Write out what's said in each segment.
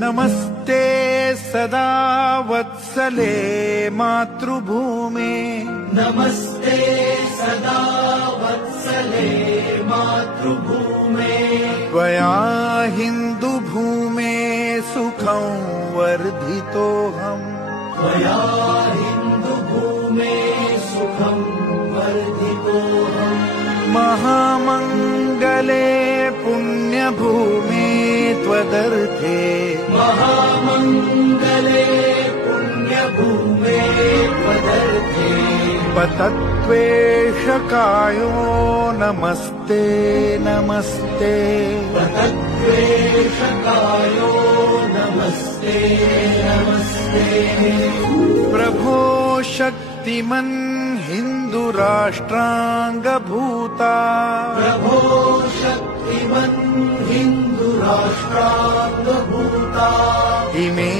नमस्ते सदा वत्सले मातृभूमे नमस्ते सदा वत्सले मातृभूमे त्वया हिन्दुभूमे सुखं वर्धितोऽहम् त्वया हिन्दुभूमे सुखं वर्धितोऽहम् महामङ्गले पुण्यभूमे त्वदर्थे महामङ्गले पुण्यभूमे त्वदर्थे पतत्वेषकायो नमस्ते नमस्ते पतत्वेषकायो नमस्ते नमस्ते प्रभो शक्तिमन् हिन्दुराष्ट्राङ्गभूता प्रभो शक्तिमन् हिन्दुराष्ट्राङ्गभूता इमे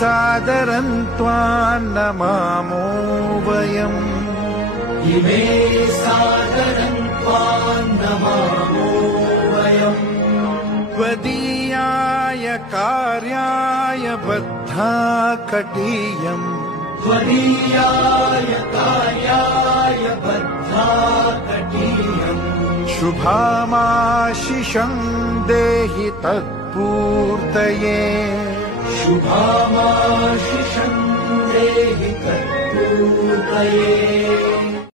सादरं त्वां नमामो वयम् इमे सादरं त्वां नमामो वयम् त्वदीयाय कार्याय बद्धा कटीयम् त्वदीयाय कार्याय बद्धा कटीयम् शुभामाशिषं देहि तत्पूर्तये शुभामाशिषं देहि तत्पूर्तये